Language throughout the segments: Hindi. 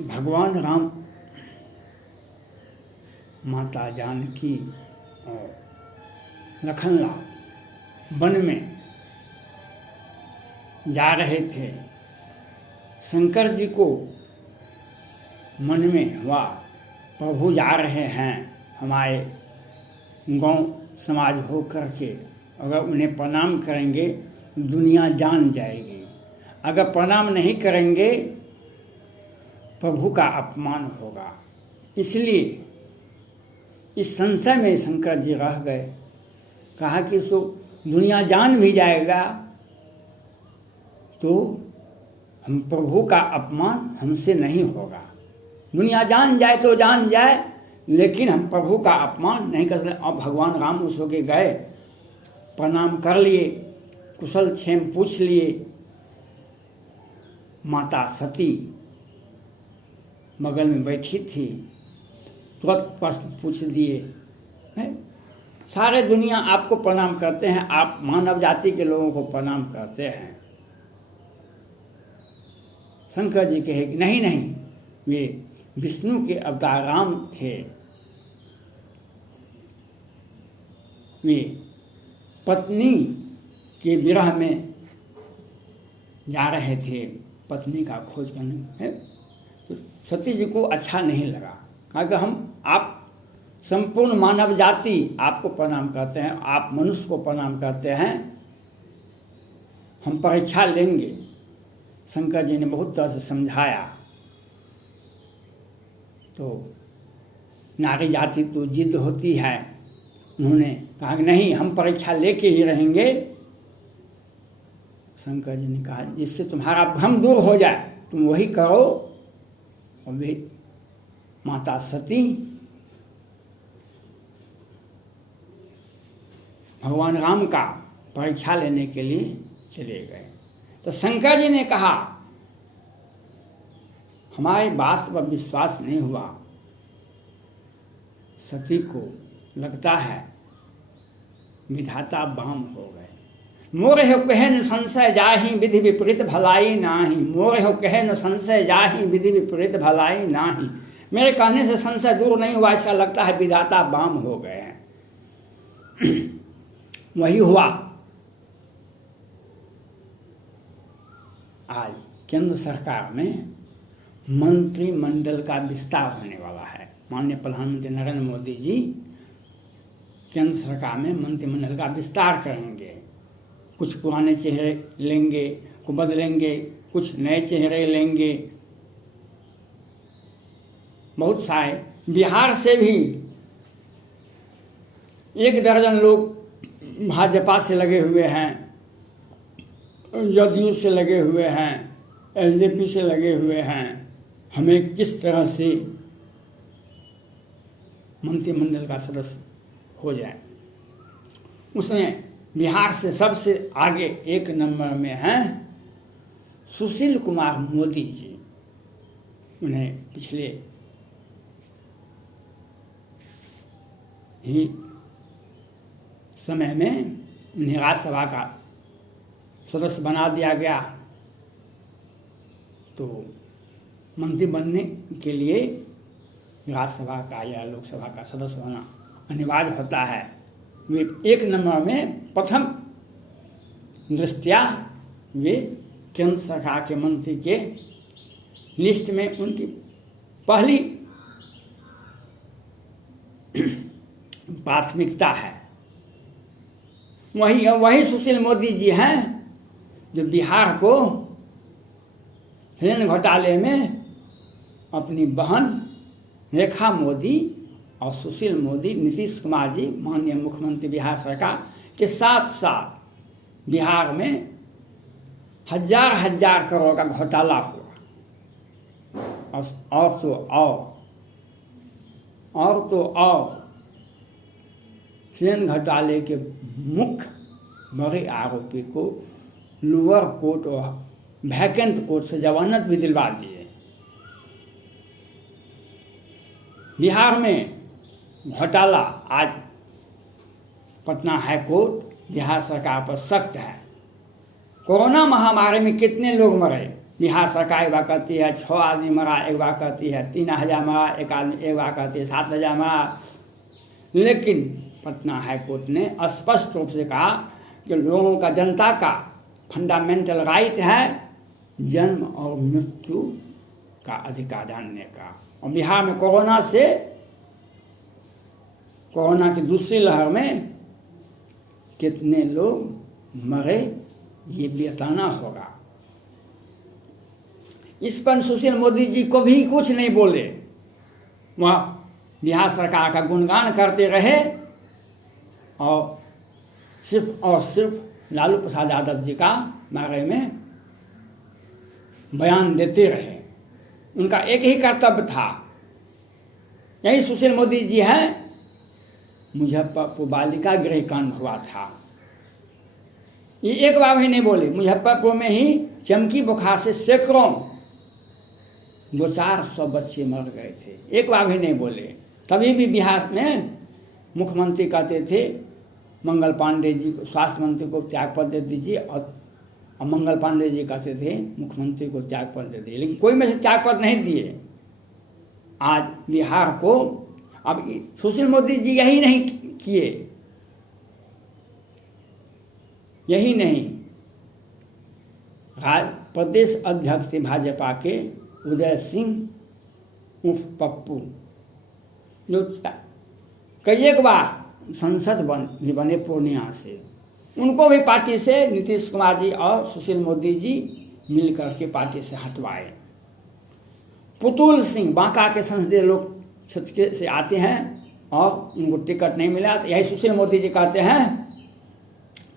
भगवान राम माता जानकी और लखनलाल वन में जा रहे थे। शंकर जी को मन में हुआ प्रभु जा रहे हैं हमारे गांव समाज हो करके, अगर उन्हें प्रणाम करेंगे दुनिया जान जाएगी, अगर प्रणाम नहीं करेंगे प्रभु का अपमान होगा। इसलिए इस संशय में शंकर जी रह गए। कहा कि सो दुनिया जान भी जाएगा तो हम प्रभु का अपमान हमसे नहीं होगा। दुनिया जान जाए तो जान जाए, लेकिन हम प्रभु का अपमान नहीं कर सकते। और भगवान राम उस होके गए, प्रणाम कर लिए, कुशल क्षेम पूछ लिए। माता सती बगल में बैठी थी, तुरंत प्रश्न पूछ दिए, सारे दुनिया आपको प्रणाम करते हैं, आप मानव जाति के लोगों को प्रणाम करते हैं। शंकर जी कहे कि नहीं नहीं, वे विष्णु के अवतार राम थे, वे पत्नी के विरह में जा रहे थे, पत्नी का खोज करने। तो सती जी को अच्छा नहीं लगा, कहा कि आप संपूर्ण मानव जाति आपको प्रणाम करते हैं, आप मनुष्य को प्रणाम करते हैं, हम परीक्षा लेंगे। शंकर जी ने बहुत तरह से समझाया तो नारी जाति तो जिद होती है। उन्होंने कहा कि नहीं, हम परीक्षा लेके ही रहेंगे। शंकर जी ने कहा जिससे तुम्हारा भ्रम दूर हो जाए तुम वही करो। और वे माता सती भगवान राम का परीक्षा लेने के लिए चले गए। तो शंकर जी ने कहा हमारी बात पर विश्वास नहीं हुआ। सती को लगता है विधाता बाम हो गए। मोरे हो कहे न संशय जाहि विधि विपरीत भलाई नाही, मोरे हो कहे न संशय जाहि विधि विपरीत भलाई नाही। मेरे कहने से संशय दूर नहीं हुआ, इसका लगता है विधाता बाम हो गए हैं। वही हुआ। आज केंद्र सरकार में मंत्रिमंडल का विस्तार होने वाला है। माननीय प्रधानमंत्री नरेंद्र मोदी जी केंद्र सरकार में मंत्रिमंडल का विस्तार करेंगे। कुछ पुराने चेहरे लेंगे, को बदलेंगे, कुछ नए चेहरे लेंगे। बहुत सारे बिहार से भी 1 दर्जन लोग भाजपा से लगे हुए हैं, जदयू से लगे हुए हैं, एलजेपी से लगे हुए हैं। हमें किस तरह से मंत्रिमंडल का सदस्य हो जाए। उसमें बिहार से सबसे आगे 1 नंबर में हैं सुशील कुमार मोदी जी। उन्हें पिछले ही समय में उन्हें राज्यसभा का सदस्य बना दिया गया। तो मंत्री बनने के लिए राज्यसभा का या लोकसभा का सदस्य होना अनिवार्य होता है। वे 1 नंबर में प्रथम दृष्टया वे केंद्र सरकार के मंत्री के लिस्ट में उनकी पहली प्राथमिकता है। वही सुशील मोदी जी हैं जो बिहार को ऋण घोटाले में अपनी बहन रेखा मोदी और सुशील मोदी, नीतीश कुमार जी माननीय मुख्यमंत्री बिहार सरकार के साथ साथ बिहार में हजार करोड़ का घोटाला हुआ। और तो ऋण घोटाले के मुख्य बड़े आरोपी को लोअर कोर्ट और वैकेंट कोर्ट से जमानत भी दिलवा दिए। बिहार में घोटाला, आज पटना हाई कोर्ट बिहार सरकार पर सख्त है। कोरोना महामारी में कितने लोग मरे बिहार सरकार एक बार कहती है 6 आदमी मरा, एक बार कहती है 3000 मरा, एक आदमी एक बार कहती है 7000 मरा। लेकिन पटना हाई कोर्ट ने स्पष्ट रूप से कहा कि लोगों का, जनता का फंडामेंटल राइट है जन्म और मृत्यु का अधिकार जानने का। और बिहार में कोरोना की दूसरी लहर में कितने लोग मरे ये बताना होगा। इस पर सुशील मोदी जी को भी कुछ नहीं बोले, वह बिहार सरकार का गुणगान करते रहे और सिर्फ लालू प्रसाद यादव जी का बारे में बयान देते रहे। उनका एक ही कर्तव्य था, यही सुशील मोदी जी हैं, मुजफ्फरपुर बालिका गृह कांड हुआ था, ये एक बार भी नहीं बोले। मुजफ्फरपुर में ही चमकी बुखार से सैकड़ों 200-400 बच्चे मर गए थे, एक बार भी नहीं बोले। तभी भी बिहार में मुख्यमंत्री कहते थे मंगल पांडे जी को, स्वास्थ्य मंत्री को त्यागपत्र दे दीजिए, और मंगल पांडे जी कहते थे मुख्यमंत्री को त्यागपत्र दे दिए, लेकिन कोई में से त्यागपत्र नहीं दिए। आज बिहार को अब सुशील मोदी जी यही नहीं किए, यही नहीं, प्रदेश अध्यक्ष थे भाजपा के उदय सिंह उर्फ पप्पू, जो कई एक बार संसद भी बने पूर्णिया से, उनको भी पार्टी से नीतीश कुमार जी और सुशील मोदी जी मिलकर के पार्टी से हटवाए। पुतुल सिंह बांका के संसदीय लोक क्षेत्र से आते हैं और उनको टिकट नहीं मिला, तो यही सुशील मोदी जी कहते हैं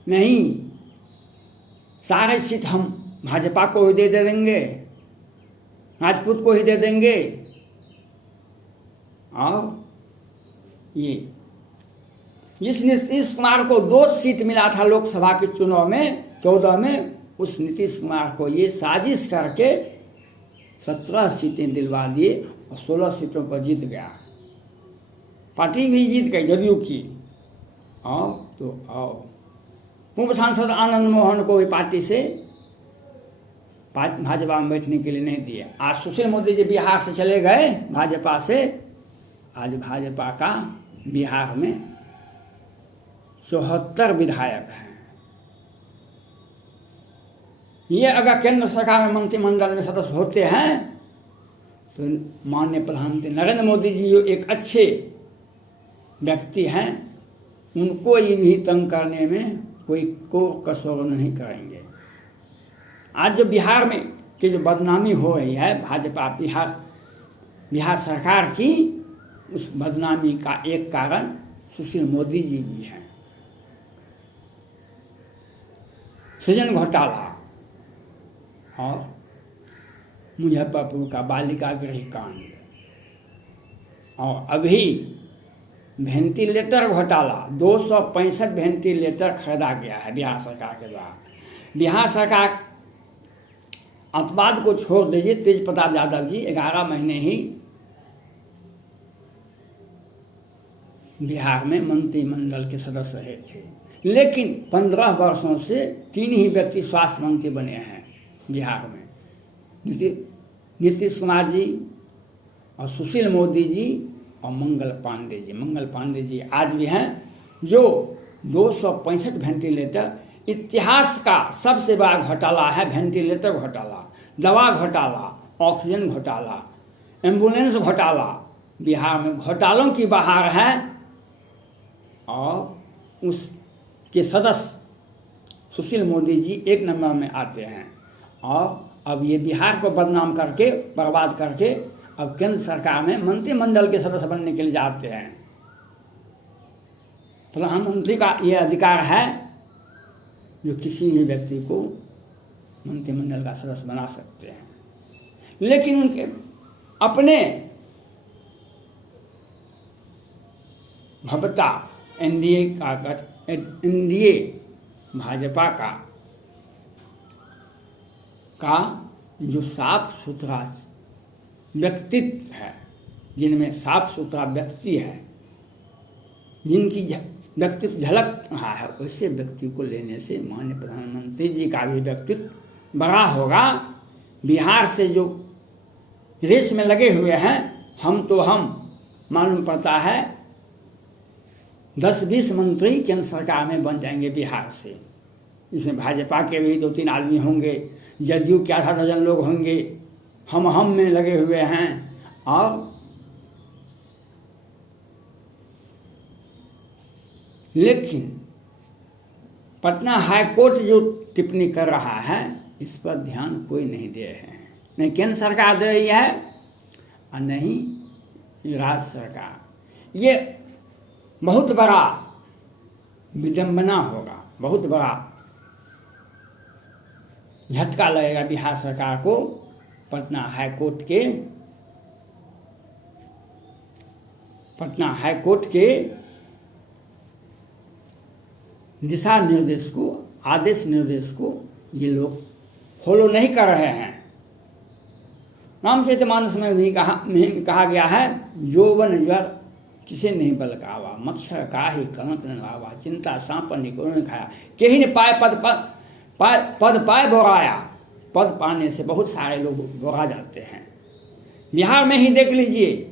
नहीं, सारे सीट हम भाजपा को ही दे देंगे, राजपूत को ही दे देंगे। और ये जिस नीतीश कुमार को 2 सीट मिला था लोकसभा के चुनाव में 14 में, उस नीतीश कुमार को ये साजिश करके 17 सीटें दिलवा दिए और 16 सीटों पर जीत गया। पार्टी भी जीत गई जदयू की। आओ तो आओ, पूर्व सांसद आनंद मोहन को भी पार्टी से भाजपा में बैठने के लिए नहीं दिए। आज सुशील मोदी जी बिहार से चले गए भाजपा से, आज भाजपा का बिहार में 74 विधायक हैं। ये अगर केंद्र सरकार में मंत्रिमंडल में सदस्य होते हैं तो माननीय प्रधानमंत्री नरेंद्र मोदी जी जो एक अच्छे व्यक्ति हैं, उनको ये भी तंग करने में को कसौर नहीं करेंगे। आज जो बिहार में की जो बदनामी हो रही है भाजपा बिहार सरकार की, उस बदनामी का एक कारण सुशील मोदी जी भी हैं। सृजन घोटाला और मुजफ्फरपुर का बालिका गृह कांड और अभी वेंटिलेटर घोटाला, 265 वेंटिलेटर खरीदा गया है बिहार सरकार के द्वारा। बिहार सरकार अपवाद को छोड़ दीजिए, तेज प्रताप यादव जी 11 महीने ही बिहार में मंत्रिमंडल के सदस्य रहे थे, लेकिन 15 वर्षों से 3 ही व्यक्ति स्वास्थ्य मंत्री बने हैं बिहार में, नीतीश कुमार जी और सुशील मोदी जी और मंगल पांडे जी आज भी हैं, जो 265 वेंटिलेटर, इतिहास का सबसे बड़ा घोटाला है वेंटिलेटर घोटाला, दवा घोटाला, ऑक्सीजन घोटाला, एम्बुलेंस घोटाला। बिहार में घोटालों की बहार है और उसके सदस्य सुशील मोदी जी 1 नंबर में आते हैं। और अब ये बिहार को बदनाम करके, बर्बाद करके, अब केंद्र सरकार में मंत्रिमंडल के सदस्य बनने के लिए जाते हैं। प्रधानमंत्री का ये अधिकार है जो किसी भी व्यक्ति को मंत्रिमंडल का सदस्य बना सकते हैं, लेकिन उनके अपने भवता एनडीए भाजपा का जो साफ सुथरा व्यक्तित्व है, जिनमें साफ सुथरा व्यक्ति है, जिनकी व्यक्तित्व झलक रहा है, वैसे व्यक्ति को लेने से माननीय प्रधानमंत्री जी का भी व्यक्तित्व बड़ा होगा, बिहार से जो रेस में लगे हुए हैं, हम मालूम पड़ता है 10-20 मंत्री केंद्र सरकार में बन जाएंगे बिहार से। इसमें भाजपा के भी 2-3 आदमी होंगे, जदयू के आधा दर्जन लोग होंगे, हम में लगे हुए हैं। और लेकिन पटना हाई कोर्ट जो टिप्पणी कर रहा है, इस पर ध्यान कोई नहीं दे रहे हैं। नहीं केंद्र सरकार दे रही है और नहीं राज्य सरकार। ये बहुत बड़ा विडंबना होगा, बहुत बड़ा झटका लगेगा बिहार सरकार को। पटना हाई कोर्ट के दिशा निर्देश को, आदेश निर्देश को ये लोग फॉलो नहीं कर रहे हैं। रामचरितमानस में नहीं कहा गया है, यौवन ज्वर किसे नहीं बलकावा, मच्छर काहे कनक न लावा, चिंता सांप निको ने खाया, केही ने पाए पद पाए बोराया। पद पाने से बहुत सारे लोग बोरा जाते हैं। बिहार में ही देख लीजिए,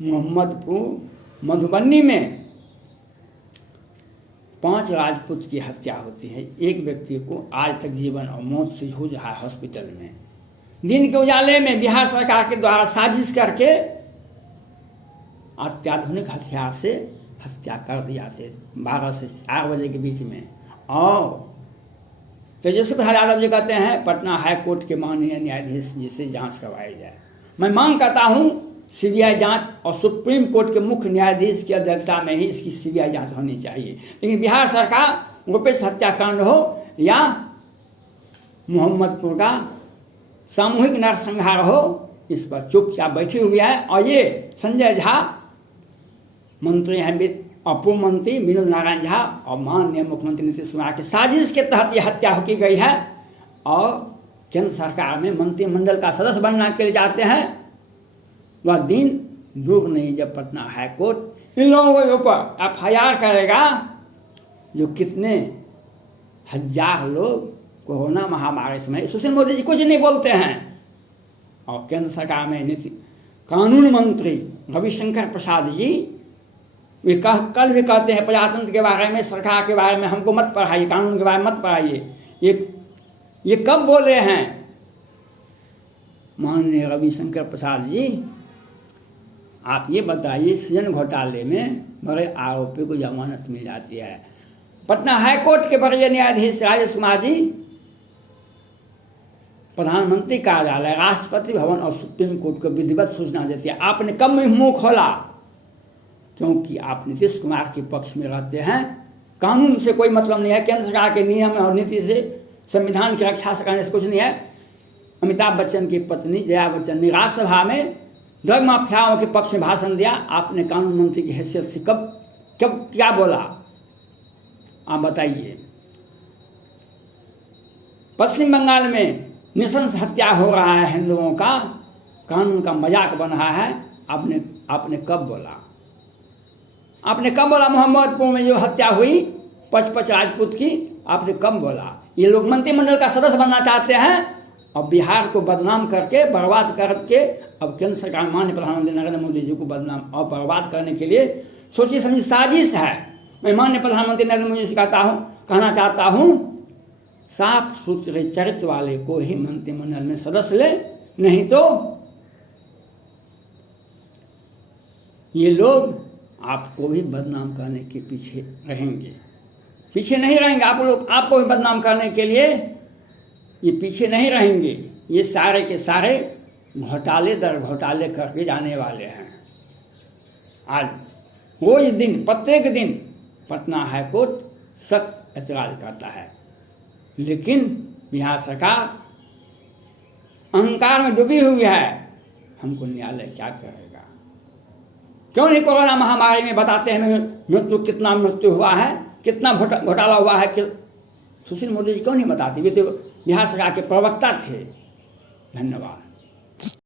मोहम्मदपुर मधुबनी में 5 राजपूत की हत्या होती है। एक व्यक्ति को आज तक जीवन और मौत से जूझ रहा है हॉस्पिटल में। दिन के उजाले में बिहार सरकार के द्वारा साजिश करके अत्याधुनिक हथियार से हत्या कर दिया थे 12 से 4 बजे के बीच में। और तेजस्वी प्रसाद यादव जी कहते हैं पटना हाई कोर्ट के माननीय न्यायाधीश जी से जांच करवाई जाए। मैं मांग करता हूं सीबीआई जांच, और सुप्रीम कोर्ट के मुख्य न्यायाधीश की अध्यक्षता में ही इसकी सीबीआई जांच होनी चाहिए। लेकिन बिहार सरकार गोपेश हत्याकांड हो या मोहम्मदपुर का सामूहिक नरसंहार हो, इस पर चुपचाप बैठी हुई है। और ये संजय झा मंत्री हैं, अपूर्व मंत्री विनोद नारायण झा और माननीय मुख्यमंत्री नीतीश कुमार की साजिश के तहत यह हत्या की गई है। और केंद्र सरकार में मंत्रिमंडल का सदस्य बनना के लिए चाहते हैं। वह दिन दूर नहीं जब पटना हाई कोर्ट इन लोगों के ऊपर FIR करेगा, जो कितने हजार लोग कोरोना महामारी समय सुशील मोदी जी कुछ नहीं बोलते हैं। और केंद्र सरकार में कानून मंत्री रविशंकर प्रसाद जी वे कल भी कहते हैं प्रजातंत्र के बारे में, सरकार के बारे में हमको मत पढ़ाइए, कानून के बारे में मत पढ़ाइए। ये कब बोले हैं माननीय रविशंकर प्रसाद जी? आप ये बताइए, सृजन घोटाले में बड़े आरोपी को जमानत मिल जाती है। पटना हाई कोर्ट के वरीय न्यायाधीश राजेश कुमार जी प्रधानमंत्री कार्यालय, राष्ट्रपति भवन और सुप्रीम कोर्ट को विधिवत सूचना देती है। आपने कब मुंह खोला? क्योंकि आप नीतीश कुमार के पक्ष में रहते हैं। कानून से कोई मतलब नहीं है, केंद्र सरकार के नियम और नीति से, संविधान की रक्षा करने से कुछ नहीं है। अमिताभ बच्चन की पत्नी जया बच्चन ने राज्यसभा में ड्रग माफियाओं के पक्ष में भाषण दिया। आपने कानून मंत्री की हैसियत से कब क्या बोला? आप बताइए। पश्चिम बंगाल में नृशंस हत्या हो रहा है हिंदुओं का, कानून का मजाक बन रहा है। आपने कब बोला? आपने कब बोला? मोहम्मदपुर में जो हत्या हुई 55 राजपूत की, आपने कब बोला? ये लोग मंत्रिमंडल का सदस्य बनना चाहते हैं और बिहार को बदनाम करके, बर्बाद करके, अब केंद्र सरकार माननीय प्रधानमंत्री नरेंद्र मोदी जी को बदनाम और बर्बाद करने के लिए सोची समझी साजिश है। मैं माननीय प्रधानमंत्री नरेंद्र मोदी से कहना चाहता हूँ, साफ सुथरे चरित्र वाले को ही मंत्रिमंडल में सदस्य ले, नहीं तो ये लोग आपको भी बदनाम करने के पीछे रहेंगे। पीछे नहीं रहेंगे आप लोग, आपको भी बदनाम करने के लिए ये पीछे नहीं रहेंगे। ये सारे के सारे घोटाले दर घोटाले करके जाने वाले हैं। आज रोज दिन, प्रत्येक दिन पटना हाई कोर्ट सख्त ऐतराज करता है, लेकिन बिहार सरकार अहंकार में डूबी हुई है। हमको न्यायालय क्या करेगा? क्यों नहीं कोरोना महामारी में बताते हैं कितना मृत्यु हुआ है, कितना घोटाला हुआ है? कि सुशील मोदी जी क्यों नहीं बताते? वे तो बिहार सरकार के प्रवक्ता थे। धन्यवाद।